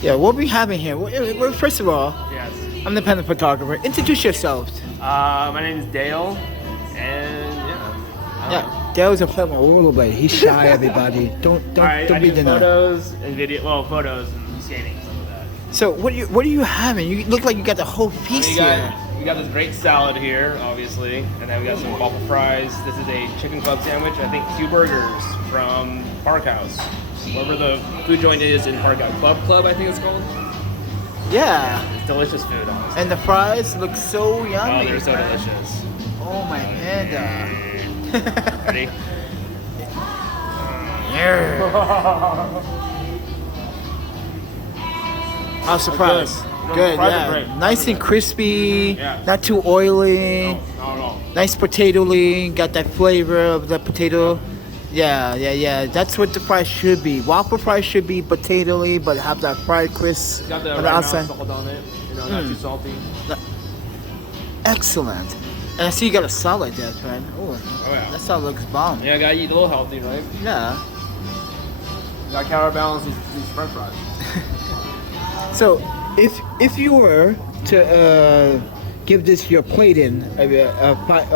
Yeah, what we having here? Well, first of all, Yes. I'm the Panda Photographer. Introduce yourself. My name is Dale, and Yeah, Dale's a player rollerblade. He's shy, everybody. Don't I be do denied. photos and video. Well, photos and skating, some of that. So what are you having? You look like you got the whole feast here. We got this great salad here, obviously, and then we got some waffle fries. This is a chicken club sandwich. I think 2 burgers from Parkhouse, wherever the food joint is in Parkhouse. Club, I think it's called. Yeah. It's delicious food, honestly. And the fries look so yummy. Oh, they're so man. delicious. Oh my panda. Ready? I was surprised. Good, Fries are yeah. great. Nice and crispy, Yeah. not too oily. No, not at all. Nice potato-ly, got that flavor of the potato. Yeah. That's what the fries should be. Waffle fries should be potato-ly, but have that fried crisp It's got the on right the amount outside. of salt on it. Not too salty. Excellent. And I see you got a salad there, friend. Oh, Oh yeah. that salad looks bomb. Yeah, gotta eat a little healthy, right? Yeah. Gotta counterbalance these French fries. So, if you were to give this your plating, a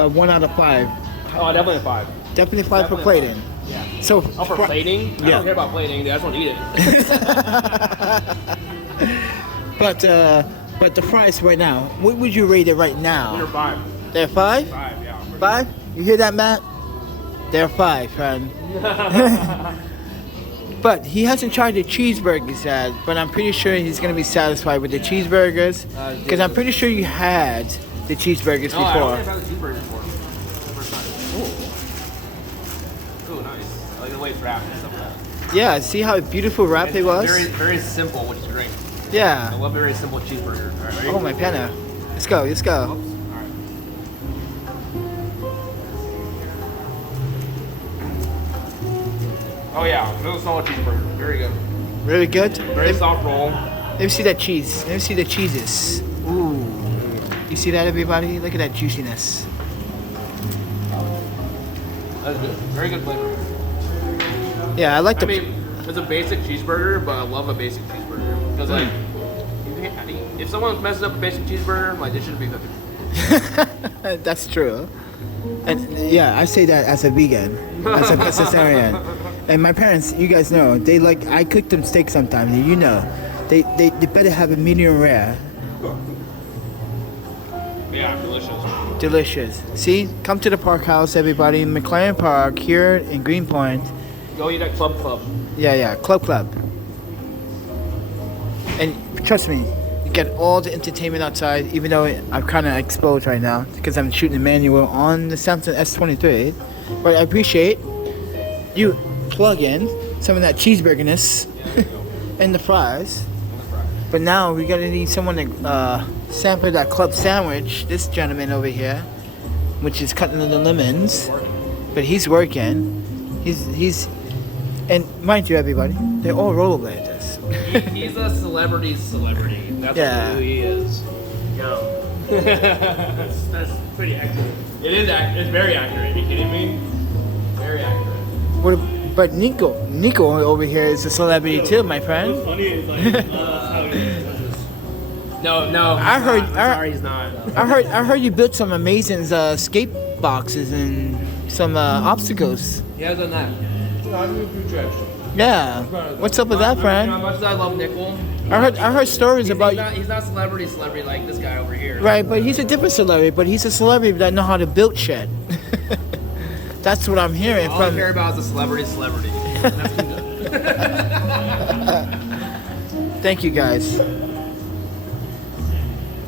1 out of 5, Oh, definitely a 5. definitely 5 for Definitely a plating. Yeah. So, Oh, for plating? I Yeah. don't care about plating. I just want to eat it. but the fries right now, what would you rate it right now? Under 5. They're 5? 5, yeah. 5? You hear that, Matt? They're 5, friend. But he hasn't tried the cheeseburgers yet, but I'm pretty sure he's going to be satisfied with the cheeseburgers. Because I'm pretty sure you had the cheeseburgers No, I don't before. think I've had the cheeseburger before. First time. Ooh, nice. I like the way it's wrapped and stuff like that. Yeah, see how beautiful wrap it was? Very, very simple, which is great. I Yeah. love very simple cheeseburger. All right, ready? Oh, my panda. Let's go. Oops. All right. Oh yeah, little smaller cheeseburger. Very good. Really good? Very soft roll. Let me see that cheese. Let me see the cheeses. Ooh. You see that, everybody? Look at that juiciness. That's good. Very good flavor. Yeah, I like the... I mean, it's a basic cheeseburger, but I love a basic cheeseburger. Because like, if someone messes up a basic cheeseburger, like they shouldn't be cooking. That's true. And yeah, I say that as a vegan, as a pescatarian. And my parents, you guys know, they like, I cook them steak sometimes, and you know, they better have a medium rare. Yeah, delicious. Delicious. See, come to the park house, everybody, McCarren Park here in Greenpoint. Go eat at Club. Yeah, Club. And trust me, you get all the entertainment outside, even though I'm kind of exposed right now because I'm shooting a manual on the Samsung S23. But I appreciate you plug in some of that cheeseburgerness and the fries. But now we're gonna need someone to sample that club sandwich. This gentleman over here, which is cutting the lemons, but he's working. He's and mind you, everybody, they're all rollerbladers. He's a celebrity. That's Yeah. who he is. Yo. that's pretty accurate. It is accurate. It's very accurate. Are you kidding me? Very accurate. But Nico over here is a celebrity too, my friend. What's funny is like, how it is. No. Sorry, he's not. I heard you built some amazing skate boxes and some obstacles. He has done that. I do a few tricks. Yeah. What's up with that, You know, friend? as much as I love Nickel, I heard stories about you. he's not celebrity like this guy over here. Right, but he's a different celebrity. But he's a celebrity that know how to build shit. That's what I'm hearing All I from. care about is a celebrity. That's too good. Thank you, guys.